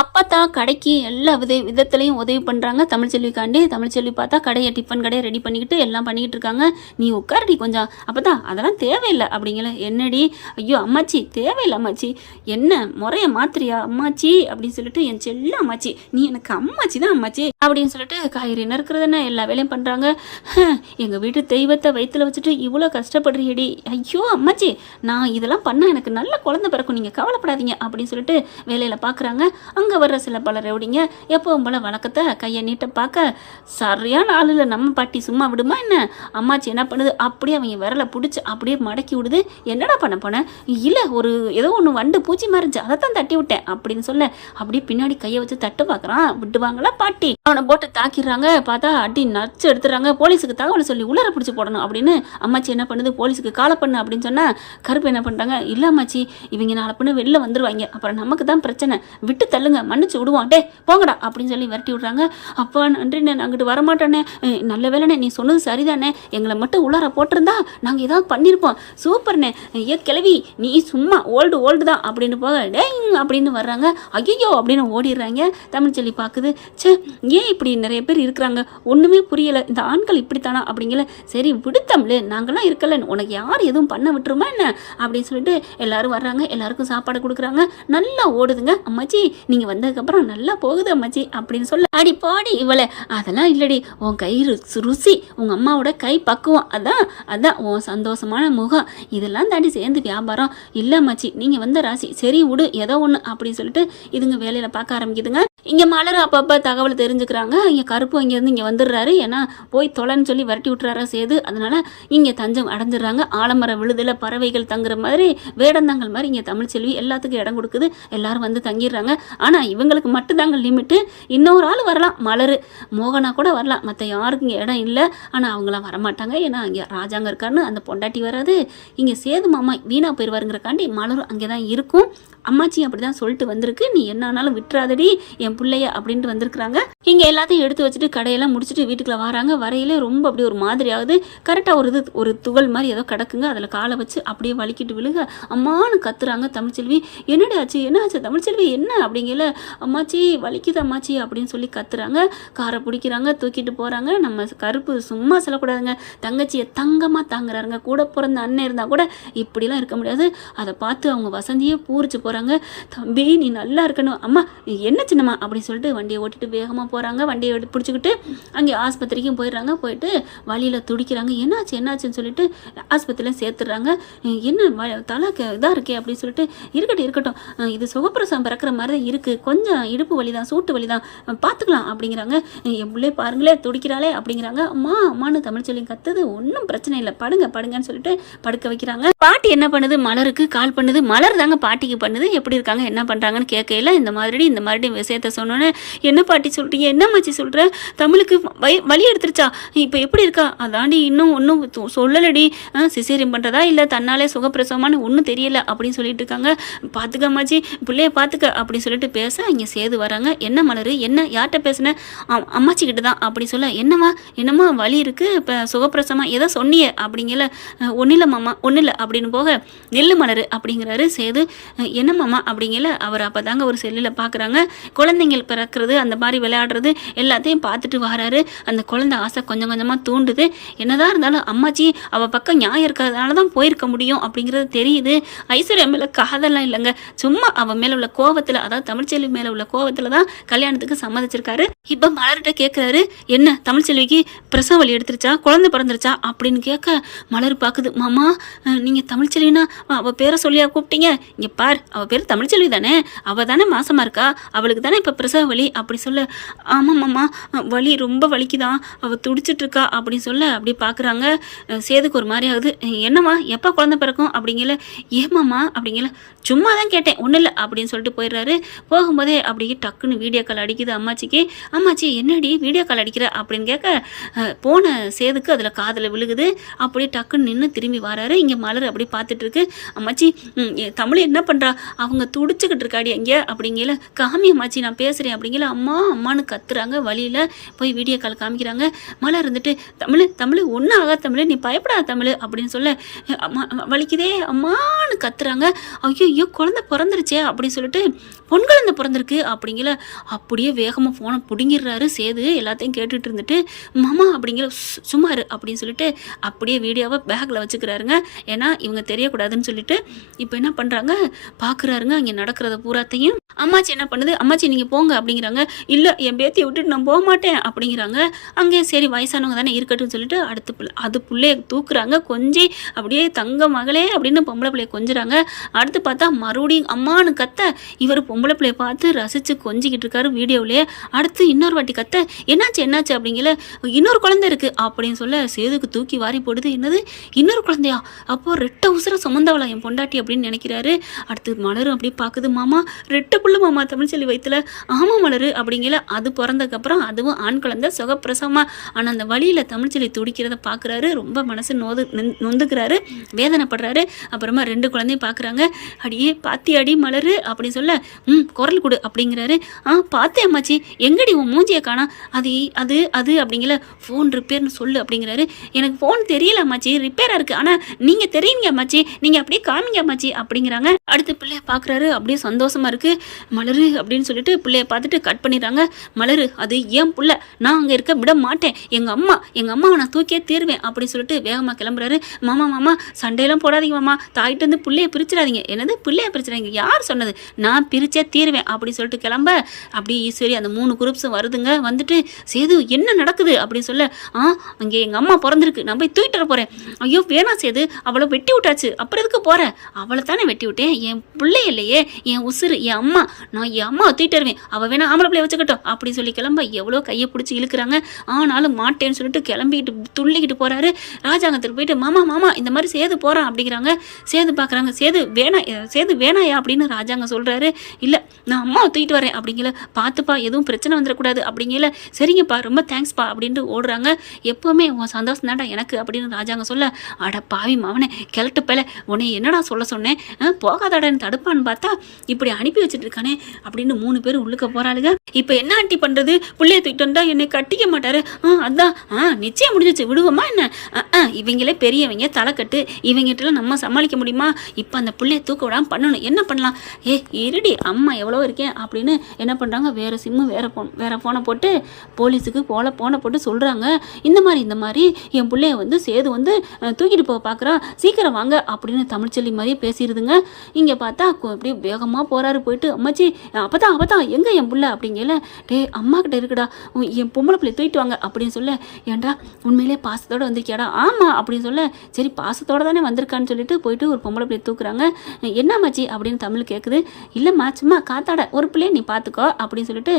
அப்பத்தான் கடைக்கு எல்லா விதத்துலையும் உதவி பண்ணுறாங்க தமிழ்ச்செல்விக்காண்டி. தமிழ்ச்செல்வி பார்த்தா கடையை டிஃபன் கடையை ரெடி பண்ணிக்கிட்டு எல்லாம் பண்ணிக்கிட்டு இருக்காங்க. நீ உட்காரடி கொஞ்சம். அப்பதான் அதெல்லாம் தேவையில்லை அப்படிங்கல. என்னடி? ஐயோ அம்மாச்சி தேவையில்லை அம்மாச்சி, என்ன முறைய மாத்திரியா அம்மாச்சி அப்படின்னு சொல்லிட்டு, என் செல்ல அம்மாச்சி நீ எனக்கு அம்மாச்சி தான் அம்மாச்சி அப்படின்னு சொல்லிட்டு காய்கறி நறுக்கிறது என்ன எல்லா வேலையும் பண்ணுறாங்க. எங்கள் வீட்டு தெய்வத்தை வயிற்றுல வச்சுட்டு இவ்வளோ கஷ்டப்படுறியடி. ஐயோ அம்மாச்சி நான் இதெல்லாம் பண்ணால் எனக்கு நல்ல குழந்தை பிறக்கும், நீங்கள் கவலைப்படாதீங்க அப்படின்னு சொல்லிட்டு வேலையில் பார்க்குறாங்க. அங்கே வர்ற சில பல ரவுடிங்க எப்பவும் போல் வழக்கத்தை கையை நீட்ட பார்க்க, சரியான ஆளில் நம்ம பாட்டி சும்மா விடுமா என்ன? அம்மாச்சி என்ன பண்ணுது, அப்படியே அவங்க விரலை பிடிச்சி அப்படியே மடக்கி விடுது. என்னடா பண்ண போனேன்? இல்லை ஒரு ஏதோ ஒன்று வண்டு பூச்சி மாறிச்சு அதைத்தான் தட்டி விட்டேன் அப்படின்னு சொல்ல, அப்படியே பின்னாடி கையை வச்சு தட்டு பார்க்குறான். விட்டுவாங்களா பாட்டி? அவனை போட்டு தாக்கிடுறாங்க. பார்த்தா அடி நச்சு எடுத்துறாங்க. போலீஸுக்கு தகவல் சொல்லி உள்ளர பிடிச்சி போடணும் அப்படின்னு அம்மாச்சி என்ன பண்ணுது, போலீஸுக்கு காலை பண்ணு அப்படின்னு சொன்னால் கருப்பு என்ன பண்ணுறாங்க, இல்லை அம்மாச்சி இவங்க நாளை பண்ணு வெளில வந்துடுவாங்க, அப்புறம் நமக்கு தான் பிரச்சனை, விட்டு தள்ளுங்க மன்னிச்சு விடுவோம், டே போங்கடா அப்படின்னு சொல்லி விரட்டி விட்றாங்க. அப்பா நன்றிண்ணே, நான் அங்கிட்டு வரமாட்டேனே, நல்ல வேலைண்ணே, நீ சொன்னது சரிதானே, எங்களை மட்டும் உள்ளார போட்டிருந்தா நாங்கள் ஏதாவது பண்ணியிருப்போம், சூப்பர்ண்ணே, ஏ கிளவி நீ சும்மா ஓல்டு தான் அப்படின்னு போக டேங் அப்படின்னு வர்றாங்க. ஐயோ அப்படின்னு ஓடிடுறாங்க. தமிழ்ச்செல்வி பார்க்குது, சே ஏன் இப்படி நிறைய பேர் இருக்கிறாங்க, ஒன்றுமே புரியலை, இந்த ஆண்கள் இப்படித்தானா அப்படிங்கல. சரி விடுத்தம்ல நாங்களாம் இருக்கல, உனக்கு யார் எதுவும் பண்ண விட்டுருமா என்ன அப்படின்னு சொல்லிட்டு எல்லாரும் வர்றாங்க. எல்லாருக்கும் சாப்பாடு கொடுக்குறாங்க. நல்லா ஓடுதுங்க. அம்மாச்சி நீங்கள் வந்ததுக்கப்புறம் நல்லா போகுது அம்மாச்சி அப்படின்னு சொல்ல, அடி பாடி இவளை, அதெல்லாம் இல்லடி உன் கை ருசி, உங்கள் அம்மாவோட கை பக்குவம், அதான் உன் சந்தோஷமான முகம், இதெல்லாம் தாண்டி சேர்ந்து வியாபாரம் இல்லை அம்மாச்சி, நீங்கள் வந்த ராசி, சரி விடு ஏதோ ஒன்று அப்படின்னு சொல்லிட்டு இதுங்க வேலையில் பார்க்க ஆரம்பிக்குதுங்க. இங்கே மலர் அப்பப்போ தகவல் தெரிஞ்சுக்கிறாங்க. இங்கே கருப்பு இங்கேருந்து இங்கே வந்துடுறாரு, ஏன்னா போய் தொலைன்னு சொல்லி விரட்டி விட்டுறாரா சேது, அதனால் இங்கே தஞ்சம் அடைஞ்சிடுறாங்க. ஆலமர விழுதில் பறவைகள் தங்குற மாதிரி வேடந்தாங்கல் மாதிரி இங்கே தமிழ்ச்செல்வி எல்லாத்துக்கும் இடம் கொடுக்குது. எல்லாரும் வந்து தங்கிடுறாங்க. ஆனால் இவங்களுக்கு மட்டும்தாங்க லிமிட்டு, இன்னொரு ஆள் வரலாம், மலர் மோகனா கூட வரலாம், மற்ற யாருக்கும் இங்கே இடம் இல்லை. ஆனால் அவங்களாம் வரமாட்டாங்க, ஏன்னா இங்கே ராஜாங்க இருக்காருன்னு அந்த பொண்டாட்டி வராது. இங்கே சேது மாமா வீணா போயிடுவாருங்கிறக்காண்டி மலரும் அங்கே தான் இருக்கும். அம்மாச்சி அப்படி தான் சொல்லிட்டு வந்திருக்கு, நீ என்ன ஆனாலும் விட்டுறாதடி என் பிள்ளைய அப்படின்ட்டு வந்திருக்கிறாங்க. இங்கே எல்லாத்தையும் எடுத்து வச்சுட்டு கடையெல்லாம் முடிச்சுட்டு வீட்டுக்குள்ள வராங்க. வரையில ரொம்ப அப்படி ஒரு மாதிரி ஆகுது. கரெக்டாக ஒரு துகள் மாதிரி ஏதோ கிடக்குங்க, அதில் காலை வச்சு அப்படியே வலிக்கிட்டு விழுக அம்மானு கத்துறாங்க. தமிழ்ச்செல்வி என்னடி ஆச்சு, என்ன ஆச்சு தமிழ்ச்செல்வி என்ன அப்படிங்கல. அம்மாச்சி வலிக்குது அம்மாச்சி அப்படின்னு சொல்லி கத்துறாங்க. காரை பிடிக்கிறாங்க, தூக்கிட்டு போகிறாங்க. நம்ம கருப்பு சும்மா சொல்லக்கூடாதுங்க, தங்கச்சியை தங்கமாக தாங்குறாருங்க. கூட பிறந்த அண்ணன் இருந்தால் கூட இப்படிலாம் இருக்க முடியாது. அதை பார்த்து அவங்க வசந்தியே பூரிச்சு போகிறாங்க. தம்பி நீ நல்லா இருக்கணும், அம்மா என்ன சின்னம்மா அப்படின்னு சொல்லிட்டு வண்டியை ஓட்டிட்டு வேகமாக போகிறாங்க. வண்டியை பிடிச்சிக்கிட்டு அங்கே ஆஸ்பத்திரிக்கும் போயிடுறாங்க. போயிட்டு வழியில் துடிக்கிறாங்க. என்னாச்சுன்னு சொல்லிட்டு ஆஸ்பத்திரியில் சேர்த்துடுறாங்க. என்ன தலை இதாக இருக்கே அப்படின்னு சொல்லிட்டு, இருக்கட்டும் இது சுகப்பிரசவம் பிறக்கிற மாதிரி தான் இருக்குது, கொஞ்சம் இடுப்பு வலி தான், சூட்டு வலி தான், பார்த்துக்கலாம் அப்படிங்கிறாங்க. என் பிள்ளை பாருங்களே துடிக்கிறாளே அப்படிங்கிறாங்க. அம்மானு தமிழ்ச்செல்வி கத்துது. ஒன்றும் பிரச்சனை இல்லை, படுங்கன்னு சொல்லிட்டு படுக்க வைக்கிறாங்க. பாட்டி என்ன பண்ணுது, மலருக்கு கால் பண்ணுது. மலர் தாங்க பாட்டிக்கு பண்ணுது. எப்படி இருக்காங்க என்ன பண்ணுறாங்கன்னு கேட்கல. இந்த மாதிரி விஷயத்த சொன்னோன்னே, என்ன பாட்டி சொல்கிறீங்க, என்ன மச்சி சொல்கிற, தமிழுக்கு வலி எடுத்துருச்சா, இப்போ எப்படி இருக்கா, அதாண்டி இன்னும் ஒன்றும் சொல்லலடி, சிசேரியம் பண்ணுறதா இல்லை தன்னாலே சுகப்பிரசவமானு ஒன்றும் தெரியல அப்படின்னு சொல்லிட்டு இருக்காங்க. பார்த்துக்க அம்மாச்சி பிள்ளைய பார்த்துக்க அப்படின்னு சொல்லிட்டு பேச இங்கே சேது வராங்க. என்ன மலரு, என்ன யார்கிட்ட பேசுனேன், அம்மாச்சி கிட்ட தான் அப்படி சொல்ல, என்னம்மா வலி இருக்குது, இப்போ சுகப்பிரசவமா ஏதோ சொன்னியே அப்படிங்கல. ஒன்றும் இல்லை மாமா ஒன்றும் இல்லை அப்படின்னு போக, நெல்லு மலரு அப்படிங்கிறாரு சேது. என்ன மாமா அப்படிங்கல. அவர் அப்போ தாங்க ஒரு செல்லில் பார்க்குறாங்க. குழந்தைங்கள் பிறக்கிறது அந்த மாதிரி விளையாடுறது எல்லாத்தையும் பார்த்துட்டு வராரு. அந்த குழந்தை ஆசை கொஞ்சம் கொஞ்சமாக தூண்டுது. என்னதான் இருந்தாலும் அம்மாச்சி அவள் பக்கம் நியாயம் இருக்கிறதுனால தான் போயிருக்க முடியும் அப்படிங்கிறது தெரியுது. ஐஸ்வர்யா மேலே காதெல்லாம் இல்லைங்க, சும்மா அவன் மேலே உள்ள கோவத்தில், அதாவது தமிழ்ச்செல்வி மேலே உள்ள கோவத்தில் தான் கல்யாணத்துக்கு சம்மதிச்சிருக்காரு. இப்போ மலர்கிட்ட கேட்குறாரு, என்ன தமிழ்ச்செல்விக்கு பிரசவ வலி எடுத்துருச்சா, குழந்தை பிறந்துருச்சா அப்படின்னு கேட்க, மலர் பார்க்குது. மாமா நீங்கள் தமிழ்ச்செல்வினா அவள் பேரை சொல்லியா கூப்பிட்டீங்க, இங்கே பார் அவள் பேர் தமிழ்ச்செல்வி தானே, அவள் தானே மாசமாக இருக்கா, அவளுக்கு தானே இப்போ பிரசவ வலி அப்படி சொல்ல, ஆமாம் மாமா வலி ரொம்ப வலிக்குதான், அவள் துடிச்சிட்ருக்கா அப்படின்னு சொல்ல, அப்படி பார்க்குறாங்க. சேதுக்கு ஒரு மாதிரி ஆகுது. என்னம்மா எப்போ குழந்தை பிறக்கும் அப்படிங்கல. ஏமாம்மா அப்படிங்கல. சும்மா தான் கேட்டேன் ஒன்றும் இல்லை அப்படின்னு சொல்லிட்டு போயிடுறாரு. போகும்போதே அப்படியே டக்குன்னு வீடியோ கால் அடிக்குது அம்மாச்சிக்கு. அம்மாச்சி என்னடி வீடியோ கால் அடிக்கிற அப்படின்னு கேட்க, போன சேதுக்கு அதில் காதில் விழுகுது. அப்படியே டக்குன்னு நின்று திரும்பி வராரு. இங்கே மலர் அப்படி பார்த்துட்டு இருக்கு. அம்மாச்சி தமிழ் என்ன பண்ணுறா அவங்க துடிச்சுக்கிட்டு இருக்காடி அங்கே அப்படிங்கல காமி அம்மாச்சி நான் பேசுகிறேன் அப்படிங்கல அம்மா அம்மானு கத்துறாங்க. வழியில் போய் வீடியோ கால் காமிக்கிறாங்க. மலர் இருந்துட்டு தமிழ் ஒன்றும் ஆகாது தமிழ், நீ பயப்படாத தமிழ் அப்படின்னு சொல்ல அம்மா வலிக்குதே அம்மானு கத்துறாங்க. ஐயோ குழந்தை பிறந்துருச்சே அப்படின்னு சொல்லிட்டு பொன் குழந்தை பிறந்திருக்கு அப்படிங்கல அப்படியே வேகமாக ஃபோனை பிடுங்கிடுறாரு சேது. எல்லாத்தையும் கேட்டுட்டு இருந்துட்டு மாமா அப்படிங்கிற சுமார் அப்படின்னு சொல்லிட்டு அப்படியே வீடியோவை பேக்கில் வச்சுக்கிறாருங்க. ஏன்னா இவங்க தெரியக்கூடாதுன்னு சொல்லிட்டு இப்போ என்ன பண்ணுறாங்க பார்க்குறாருங்க அங்கே நடக்கிறத பூராத்தையும். அம்மாச்சி என்ன பண்ணுது, அம்மாச்சி நீங்கள் போங்க அப்படிங்கிறாங்க. இல்லை என் பேத்தியை விட்டுட்டு நான் போக மாட்டேன் அப்படிங்கிறாங்க. அங்கே சரி வயசானவங்க தானே இருக்கட்டும்னு சொல்லிட்டு அது பிள்ளைய தூக்குறாங்க. கொஞ்சி அப்படியே தங்க மகளே அப்படின்னு பொம்பளை பிள்ளைய கொஞ்சுறாங்க. அடுத்து பார்த்தா மறுபடியும் அம்மானு கத்த இவர் பொம்பளை பிள்ளைய பார்த்து ரசித்து கொஞ்சிக்கிட்டு இருக்காரு வீடியோவிலே. அடுத்து இன்னொரு வாட்டி கத்த என்னாச்சு அப்படிங்கல இன்னொரு குழந்தை இருக்குது அப்படின்னு சொல்ல சேதுக்கு தூக்கி வாரி போடுது. என்னது இன்னொரு குழந்தையா, அப்போது ரெட்டை உசுர சுமந்தவளா என் பொண்டாட்டி அப்படின்னு நினைக்கிறாரு. அடுத்து மலரும் அப்படி பார்க்குது. மாமா ரெட்டை புள்ள மாமா தமிழ்ச்செல்வி வயிற்றுல. ஆமாம் மலரு அப்படிங்கல அது பிறந்ததுக்கப்புறம் அதுவும் ஆண் குழந்தை சுகப்பிரசவமா. ஆனால் அந்த வழியில் தமிழ்ச்செல்வி துடிக்கிறத பார்க்குறாரு. ரொம்ப மனசு நொந்துக்கிறாரு, வேதனைப்படுறாரு. அப்புறமா 2 குழந்தையும் பார்க்குறாங்க. அடியே பாத்தி அடி மலரு அப்படின்னு சொல்ல குரல் கொடு அப்படிங்கிறாரு. பார்த்தேன் அம்மாச்சி, எங்கடி உன் மூஞ்சியை காணா, அது அது அது அப்படிங்கல ஃபோன் ரிப்பேர்னு சொல்லு அப்படிங்கிறாரு. எனக்கு ஃபோன் தெரியல அம்மாச்சி, ரிப்பேராக இருக்குது, ஆனால் நீங்கள் தெரியுங்க அம்மாச்சி, நீங்கள் அப்படியே காமிங்க அம்மாச்சி அப்படிங்கிறாங்க. அடுத்து பிள்ளைய பார்க்குறாரு. அப்படியே சந்தோஷமாக இருக்குது. மலரு அப்படின்னு சொல்லிட்டு பிள்ளைய பார்த்துட்டு கட் பண்ணிடுறாங்க. மலரு அது ஏன் புள்ள, நான் அங்கே இருக்க விட மாட்டேன், எங்கள் அம்மாவை நான் தூக்கியே தீர்வேன் அப்படின்னு சொல்லிட்டு வேகமாக கிளம்புறாரு. மாமா சண்டையெல்லாம் போடாதீங்க மாமா, தாயிட்டு வந்து பிள்ளைய பிரிச்சிடாதீங்க. என்னது பிள்ளைய பிரிச்சிடாதீங்க, யார் சொன்னது, நான் பிரிச்சே தீர்வேன் அப்படின்னு சொல்லிட்டு கிளம்ப அப்படியே ஈஸ்வரி அந்த 3 குரூப்ஸும் வருதுங்க. வந்துட்டு சேது என்ன நடக்குது அப்படின்னு சொல்ல அங்கே எங்கள் அம்மா பிறந்திருக்கு, நான் போய் தூக்கிட்டு வர போகிறேன். ஐயோ வேணாம் சேது, அவளை வெட்டி விட்டாச்சு, அப்புறம் எதுக்கு போகிறேன், அவளை தானே வெட்டி விட்டேன், என் பிள்ளை இல்லையே, என் உசுறு என் அம்மா, நான் என் அம்மாவை தூக்கிட்டு வருவேன், அவள் வேணா ஆம்பளை பிள்ளைய வச்சுக்கட்டும் அப்படின்னு சொல்லி கிளம்ப எவ்வளோ கையை பிடிச்சி இழுக்கிறாங்க. ஆனாலும் மாட்டேன்னு சொல்லிட்டு கிளம்பிக்கிட்டு துள்ளிக்கிட்டு போகிறாரு. ராஜாங்கத்துக்கு போயிட்டு மாமா இந்த மாதிரி சேது போகிறான் அப்படிங்கிறாங்க. சேது பார்க்குறாங்க. சேது வேணாயா அப்படின்னு ராஜாங்க சொல்கிறாரு. இல்லை நான் அம்மாவை தூக்கிட்டு வரேன் அப்படிங்கல. பார்த்துப்பா எதுவும் பிரச்சனை வந்துடக்கூடாது அப்படிங்கல. சரிங்கப்பா ரொம்ப தேங்க்ஸ்ப்பா அப்படின்ட்டு ஓடுறாங்க. எப்போவுமே உன் சந்தோஷம் தான்டா எனக்கு அப்படின்னு ராஜாங்க சொல்ல, அட பாவி மாவனே கிளட்டு பேல, உன்னை என்னடா சொல்ல சொன்னேன், போகாதாடன்னு தடுப்பான்னு பார்த்தா இப்படி அனுப்பி வச்சுட்டு இருக்கானே அப்படின்னு 3 பேர் உள்ளுக்க போகிறாளுங்க. இப்போ என்ன ஆண்டி பண்ணுறது, பிள்ளைய தூக்கிட்டு வந்தா என்னை கட்டிக்க மாட்டாரு, அதான் நிச்சயம் முடிஞ்சிச்சு விடுவோமா என்ன, இவங்களே பெரியவங்க தலைக்கட்டு, இவங்கிட்டலாம் நம்ம சமாளிக்க முடியுமா, இப்போ அந்த பிள்ளைய தூக்க விடாமல் பண்ணணும், என்ன பண்ணலாம், இருடி அம்மா எவ்வளோ இருக்கேன் அப்படின்னு என்ன பண்ணுறாங்க, வேறு சிம்மு வேறு ஃபோனை போட்டு போலீஸுக்கு போனை போட்டு சொல்கிறாங்க. இந்த மாதிரி என் பிள்ளைய வந்து சேது வந்து தூக்கிட்டு போக பார்க்குறா, சீக்கிரம் வாங்க அப்படின்னு தமிழ்ச்செல்வி மாதிரியே பேசிடுதுங்க. இங்கே பார்த்தா அப்படியே வேகமாக போகிறாரு. போயிட்டு அம்மாச்சி அப்பதான் எங்கே என் பிள்ளை அப்படிங்கல. அம்மா கிட்ட இருக்குடா, என் பொம்பளை பிள்ளை தூக்கிட்டு வாங்க அப்படின்னு சொல்ல, ஏன்டா உண்மையிலே பாசத்தோடு வந்திருக்கியாடா, ஆமாம் அப்படின்னு சொல்ல, சரி பாசத்தோடு தானே வந்திருக்கான்னு சொல்லிட்டு போயிட்டு ஒரு பொம்பளை பிள்ளை தூக்குறாங்க. என்னம்மாச்சி அப்படின்னு தமிழ் கேட்குது. இல்லைம்மா சும்மா காத்தாட ஒரு பிள்ளைய நீ பார்த்துக்கோ அப்படின்னு சொல்லிட்டு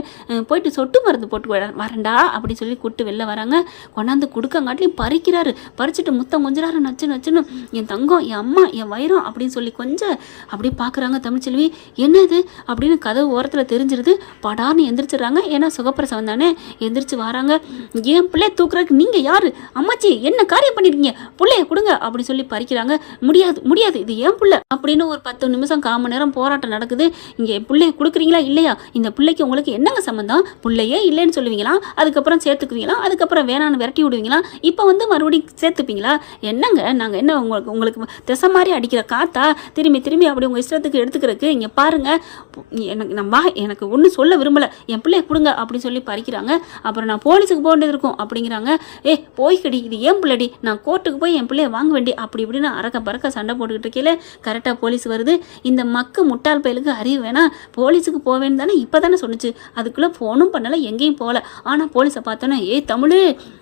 போயிட்டு சொட்டு மருந்து போட்டு வரேன்டா அப்படின்னு சொல்லி கூட்டு வெளில வராங்க. கொண்டாந்து கொடுக்கங்காட்டிலையும் பறிக்கிறாரு. பறிச்சுட்டு முத்தம் கொஞ்சிறாரு. நச்சுன்னு என் தங்கம், என் அம்மா, என் வயிறம் அப்படின்னு சொல்லி கொஞ்சம் அப்படியே பார்க்குறாங்க. தமிழ்ச்செல்வி என்னது அப்படின்னு கதவு ஓரத்தில் தெரிஞ்சிருது. படார்னு எந்திரிச்சிடுறாங்க. ஏன்னா சுகப்பிரசவம் தானே. எந்திரிச்சு வராங்க. என் பிள்ளைய தூக்குறதுக்கு நீங்கள் யார், அம்மாச்சி என்ன காரியம் பண்ணிருக்கீங்க, பிள்ளைய கொடுங்க அப்படின்னு சொல்லி பறிக்கிறாங்க. முடியாது இது ஏன் பிள்ளை அப்படின்னு ஒரு 10 நிமிஷம் 1/4 மணி நேரம் போராட்டம் நடக்குது. இங்கே பிள்ளைய கொடுக்குறீங்களா இல்லையா, இந்த பிள்ளைக்கு உங்களுக்கு என்னங்க சம்மந்தம், பிள்ளையே இல்லைன்னு சொல்லுவீங்களா, அதுக்கப்புறம் சேர்த்துக்குவீங்களா, அதுக்கப்புறம் வேணான்னு விரட்டி விடுவீங்களா, இப்போ வந்து மறுபடியும் சேர்த்துப்பீங்களா, என்னங்க நாங்கள் என்ன உங்களுக்கு திசை மாதிரி அடிக்கிற காத்தா, திரும்பி அப்படி உங்கள் இஷ்டத்துக்கு எடுத்துக்கிறதுக்கு, இங்கே பாருங்கள் எனக்கு ஒன்றும் சொல்ல விரும்பலை, என் பிள்ளைய கொடுங்க அப்படின்னு சொல்லி பறிக்கிறாங்க. அப்புறம் நான் போலீஸுக்கு போக வேண்டியது இருக்கும் அப்படிங்கிறாங்க. போய்க்கடி இது ஏன் பிள்ளைடி, நான் கோர்ட்டுக்கு போய் என் பிள்ளைய வாங்க வேண்டி அப்படி இப்படின்னு அறக்க பறக்க சண்டை போட்டுக்கிட்டு இருக்கீங்களே. கரெக்டாக போலீஸ் வருது. இந்த முட்டாள் பயலுக்கு அறிவு வேணா, போலீஸுக்கு போவேன்னு தானே இப்போ தானே சொன்னிச்சு, அதுக்குள்ளே ஃபோனும் பண்ணலை எங்கேயும் போகல. ஆனால் போலீஸை பார்த்தோன்னே தமிழ்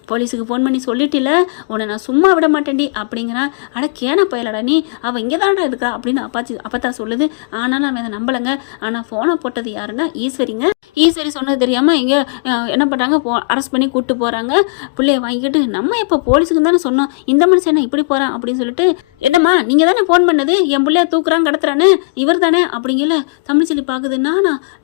போலீஸுக்கு ஃபோன் பண்ணி சொல்லிட்டில்ல, உன்னை நான் சும்மா விட மாட்டேன்டி அப்படிங்கிறான். கேன பயலடா நீ, அவள் இங்கே தானடா இருக்கா அப்படின்னு அப்பத்தா சொல்லுது. ஆனாலும் அவன் அதை நம்பலைங்க. ஆனால் ஃபோனை போட்டது யாருன்னா ஈஸ்வரிங்க. ஈஸ்வரி சொன்னது தெரியாமல் இங்கே என்ன பண்ணுறாங்க, அரெஸ்ட் பண்ணி கூப்பிட்டு போகிறாங்க. பிள்ளைய வாங்கிக்கிட்டு நம்ம எப்போ போலீஸுக்கு தானே சொன்னோம், இந்த மனுஷன் என்ன இப்படி போகிறான் அப்படின்னு சொல்லிட்டு, என்னம்மா நீங்கள் தானே ஃபோன் பண்ணது என் பிள்ளைய தூக்குறாங்க கடத்துறான்னு, இவர் தானே அப்படிங்கல தமிழ்ச்செல்வி பார்க்குது.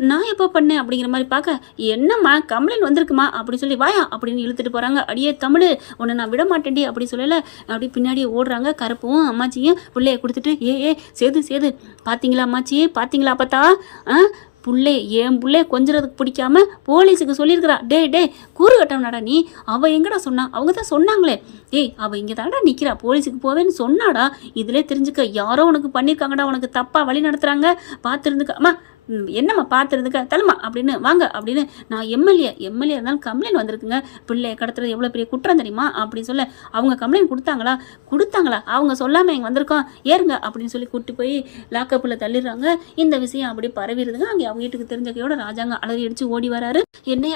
நான் எப்போ பண்ணேன் அப்படிங்கிற மாதிரி பார்க்க, என்னம்மா கம்ப்ளைண்ட் வந்திருக்குமா அப்படின்னு சொல்லி வாயா அப்படின்னு இழுத்துட்டு போகிறாங்க. அடியே தமிழ் உன்னை நான் விட மாட்டேன்டி அப்படி சொல்லலை. அப்படி பின்னாடியே ஓடுறாங்க. கருப்பும் அம்மாச்சியும் பிள்ளைய கொடுத்துட்டு, சேது பார்த்தீங்களா அம்மாச்சி, பார்த்தீங்களா பார்த்தா என் பிள்ளைய கொஞ்சறதுக்கு பிடிக்காம போலீஸுக்கு சொல்லியிருக்கிறா. டே கூறு கட்டவனாடா நீ, அவள் எங்கடா சொன்னா, அவங்க தான் சொன்னாங்களே, அவள் இங்கே தானடா நிற்கிறா, போலீஸுக்கு போவேன்னு சொன்னாடா, இதிலே தெரிஞ்சுக்க யாரோ உனக்கு பண்ணியிருக்காங்கடா, உனக்கு தப்பாக வழி நடத்துகிறாங்க, பார்த்துருந்துக்க. அம்மா என்னம்மா பார்த்துருந்துக்க தள்ளுமா அப்படின்னு வாங்க அப்படின்னு, நான் எம்எல்ஏ இருந்தாலும் கம்ப்ளைண்ட் வந்திருக்குங்க, பிள்ளைய கடத்துறது எவ்வளோ பெரிய குற்றம் தெரியுமா அப்படின்னு சொல்ல, அவங்க கம்ப்ளைண்ட் கொடுத்தாங்களா அவங்க சொல்லாமல் இங்கே வந்திருக்கோம் ஏறுங்க அப்படின்னு சொல்லி கூப்பிட்டு போய் லாக்கப்பில் தள்ளிடுறாங்க. இந்த விஷயம் அப்படி பரவிடுதுங்க. அங்கே அவங்க வீட்டுக்கு தெரிஞ்சக்கையோட ராஜாங்க அலறி அடித்து ஓடி வராரு. என்ன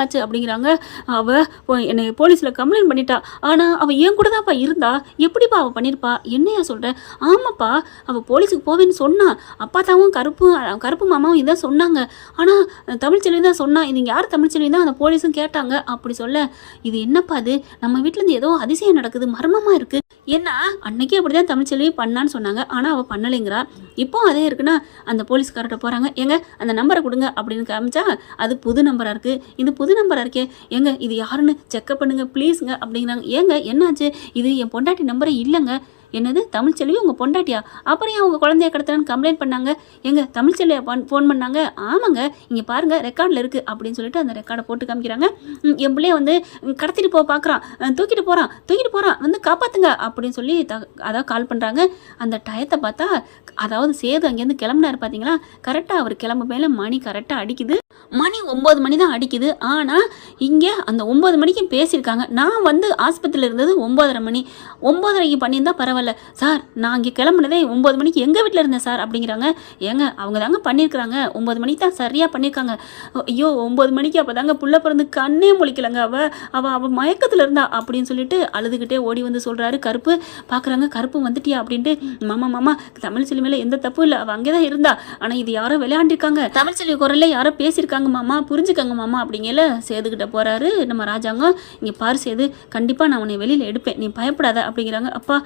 ஆச்சு அப்படிங்கிறாங்க. அவள் என்னை போலீஸில் கம்ப்ளைண்ட் பண்ணிட்டா, ஆனால் அவள் ஏன் கூட தான்ப்பா இருந்தா, எப்படிப்பா அவள் பண்ணியிருப்பா, என்னையா சொல்கிறேன், ஆமாப்பா அவள் போலீஸுக்கு போவேன்னு சொன்னா, அப்பா தாவும் கருப்பு மாமாவும் இதான் சொன்னாங்க, ஆனால் தமிழ்ச்செல்வி தான் சொன்னா, இது யார் தமிழ்ச்செல்வி தான் அந்த போலீஸும் கேட்டாங்க அப்படி சொல்ல, இது என்னப்பா அது, நம்ம வீட்டிலேருந்து ஏதோ அதிசயம் நடக்குது, மர்மமாக இருக்குது. ஏன்னா அன்னைக்கே அப்படி தான் தமிழ்ச்செல்வி பண்ணான்னு சொன்னாங்க, ஆனால் அவள் பண்ணலைங்கிறா. இப்போ அதே இருக்குன்னா அந்த போலீஸ்கார்ட்ட போகிறாங்க, ஏங்க அந்த நம்பரை கொடுங்க அப்படின்னு காமிச்சா, அது புது நம்பராக இருக்குது. இது புது நம்பராக இருக்கே, ஏங்க இது யாருன்னு செக்கப் பண்ணுங்க ப்ளீஸுங்க அப்படிங்கிறாங்க. ஏங்க என்னாச்சு, இது என் பொண்டாட்டி நம்பரே இல்லைங்க. என்னது தமிழ்ச்செல்வி உங்கள் பொண்டாட்டியா, அப்புறம் ஏன் அவங்க குழந்தைய கடத்துறேன்னு கம்ப்ளைண்ட் பண்ணாங்க, எங்க தமிழ்ச்செல்வியை ஃபோன் பண்ணாங்க, ஆமாங்க இங்கே பாருங்கள் ரெக்கார்டில் இருக்குது அப்படின்னு சொல்லிட்டு அந்த ரெக்கார்டை போட்டு காமிக்கிறாங்க. என் பிள்ளைய வந்து கடத்திட்டு பார்க்குறான், தூக்கிட்டு போகிறான் வந்து காப்பாற்றுங்க அப்படின்னு சொல்லி அதாவது கால் பண்ணுறாங்க. அந்த டயத்தை பார்த்தா, அதாவது சேது அங்கேருந்து கிளம்புனாரு பார்த்தீங்களா, கரெக்டாக அவர் கிளம்பு மேலே மணி கரெக்டாக அடிக்குது. மணி 9 மணி தான் அடிக்குது. ஆனால் இங்கே அந்த 9 மணிக்கு பேசியிருக்காங்க. நான் வந்து ஆஸ்பத்திரியில் இருந்தது 9:30 மணி, 9:30க்கு பண்ணியிருந்தா பரவாயில்ல சார், நான் இங்கே கிளம்புனதே 9 மணிக்கு எங்கள் வீட்டில் இருந்தேன் சார் அப்படிங்கிறாங்க. ஏங்க அவங்க தாங்க பண்ணியிருக்கிறாங்க, 9 மணிக்கு தான் சரியாக பண்ணியிருக்காங்க. ஐயோ 9 மணிக்கு அப்போ தாங்க புள்ள பிறந்து கண்ணே முழிக்கலங்க, அவள் மயக்கத்தில் இருந்தா அப்படின்னு சொல்லிட்டு அழுதுகிட்டே ஓடி வந்து சொல்கிறாரு. கருப்பு பார்க்குறாங்க, கருப்பு வந்துட்டியா அப்படின்ட்டு, மாமா தமிழ்ச்செல்வி மேலே எந்த தப்பும் இல்லை, அவள் அங்கே தான் இருந்தா, ஆனால் இது யாரோ விளையாண்டிருக்காங்க, தமிழ்ச்செல்வி குரல்ல யாரோ பேசியிருக்காங்க மாமா, புரிஞ்சுக்கங்க மாமா அப்படிங்கல சேதுக்கிட்ட போறாரு நம்ம ராஜாங்க. இங்கே பாரு சேது, கண்டிப்பாக நான் உன்னை வெளியில் எடுப்பேன், நீ பயப்படாத அப்படிங்கிறாங்க. அப்பா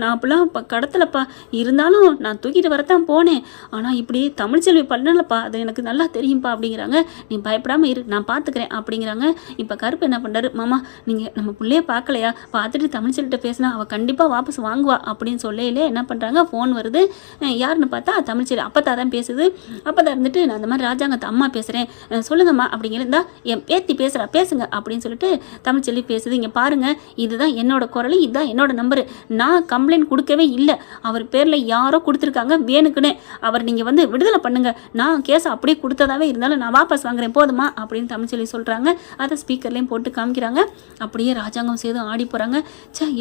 நான் அப்படிலாம் கடத்தலப்பா, இருந்தாலும் நான் தூக்கிட்டு வரத்தான் போனேன், ஆனால் இப்படி தமிழ்ச்செல்வி பண்ணலப்பா, அது எனக்கு நல்லா தெரியும்ப்பா அப்படிங்கிறாங்க. நீ பயப்படாமல் இரு, நான் பார்த்துக்கிறேன் அப்படிங்கிறாங்க. இப்போ கருப்பு என்ன பண்ணுறாரு, மாமா நீங்கள் நம்ம பிள்ளைய பார்க்கலையா, பார்த்துட்டு தமிழ்ச்செல்விட்ட பேசினா அவள் கண்டிப்பாக வாபஸ் வாங்குவா அப்படின்னு சொல்லையிலே என்ன பண்ணுறாங்க, ஃபோன் வருது. யாருன்னு பார்த்தா தமிழ்ச்செல்வி அப்பத்தா தான் பேசுது. அப்போ இருந்துட்டு நான் அந்த மாதிரி ராஜாங்க அம்மா பேசுகிறேன் சொல்லுங்கம்மா அப்படிங்கிறதா, என் பேத்தி பேசுங்க அப்படின்னு சொல்லிட்டு தமிழ்ச்செல்வி பேசுது. இங்கே பாருங்க, இதுதான் என்னோட குரல், இதுதான் என்னோட நம்பரு, நான் கம்ப்ளைண்ட் கொடுக்கவே இல்லை, அவர் பேரில் யாரோ கொடுத்துருக்காங்க வேணுக்குன்னு, அவர் நீங்கள் வந்து விடுதலை பண்ணுங்க, நான் கேஸ் அப்படியே கொடுத்ததாவே இருந்தாலும் நான் வாபஸ் வாங்குறேன் போதுமா அப்படின்னு தமிழ்ச்செல்வி சொல்கிறாங்க. அதை ஸ்பீக்கர்லேயும் போட்டு காமிக்கிறாங்க. அப்படியே ராஜாங்கம் சேது ஆடி போகிறாங்க.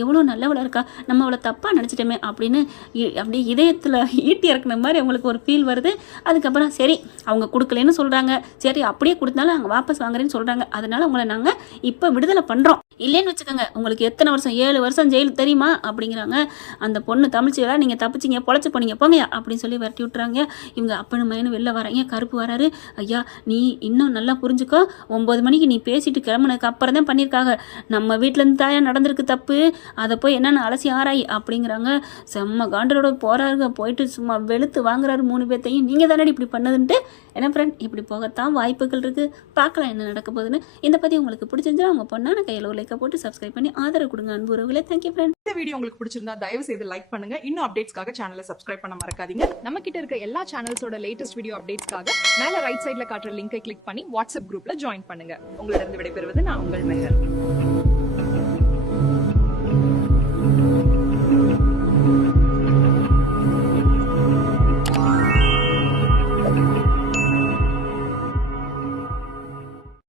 எவ்வளோ நல்லவளாக இருக்கா, நம்ம அவளை தப்பாக நினச்சிட்டோமே அப்படின்னு அப்படியே இதயத்தில் ஈட்டி இறக்குன மாதிரி அவங்களுக்கு ஒரு ஃபீல் வருது. அதுக்கப்புறம் சரி அவங்க கொடுக்கலன்னு சொல்கிறாங்க, சரி அப்படியே கொடுத்தாலும் நாங்கள் வாபஸ் வாங்குறேன்னு சொல்கிறாங்க, அதனால உங்களை நாங்கள் இப்போ விடுதலை பண்ணுறோம், இல்லைன்னு வச்சுக்கோங்க உங்களுக்கு எத்தனை வருஷம் 7 வருஷம் ஜெயில் தெரியுமா அப்படிங்கிறாங்க. அந்த பொண்ணு தமிழ்ச்செல்வி நீங்கள் தப்பிச்சிங்க பொழைச்சி போனீங்க போங்கயா அப்படின்னு சொல்லி விரட்டி விட்டுறாங்க. இவங்க அப்பனு மயனு வெளில வராங்க. கருப்பு வராரு. ஐயா நீ இன்னும் நல்லா புரிஞ்சுக்கோ, 9 மணிக்கு நீ பேசிட்டு கிளம்புனதுக்கு அப்புறம் தான் பண்ணியிருக்காங்க, நம்ம வீட்டிலேருந்து தாயா நடந்திருக்கு தப்பு, அதை போய் என்னென்ன அலசி ஆராய் அப்படிங்கிறாங்க. செம்ம காண்டரோட போகிறாருங்க. போயிட்டு சும்மா வெளுத்து வாங்குறாரு 3 பேர்த்தையும். நீங்கள் தானே இப்படி பண்ணதுன்ட்டு. என்ன ஃப்ரெண்ட், இப்படி போகத்தான் வாய்ப்புகள் இருக்குது, பார்க்கலாம் என்ன நடக்க போகுதுன்னு. இந்த பற்றி உங்களுக்கு பிடிச்சிருந்தா அவங்க பொண்ணான கையில் ஒரு லைக்கை போட்டு சப்ஸ்கிரைப் பண்ணி ஆதரவு கொடுங்க அன்பு உறவுகளே. Thank you friend. இந்த வீடியோ உங்களுக்கு பிடிச்சிருந்தா தயவு செய்து லைக் பண்ணுங்க. இன்னும் அப்டேட்ஸ்க்காக சேனலை சப்ஸ்கிரைப் பண்ண மறக்காதீங்க. நம்ம கிட்ட இருக்க எல்லா சேனல்ஸோட லேட்டஸ்ட் வீடியோ அப்டேட்ஸ்க்காக மேல ரைட் சைட்ல காட்டுற லிங்கை கிளிக் பண்ணி வாட்ஸ்அப் குரூப்ல ஜாயின் பண்ணுங்க. உங்களிடம் விடைபெறுவது நான் உங்கள் மெஹர்.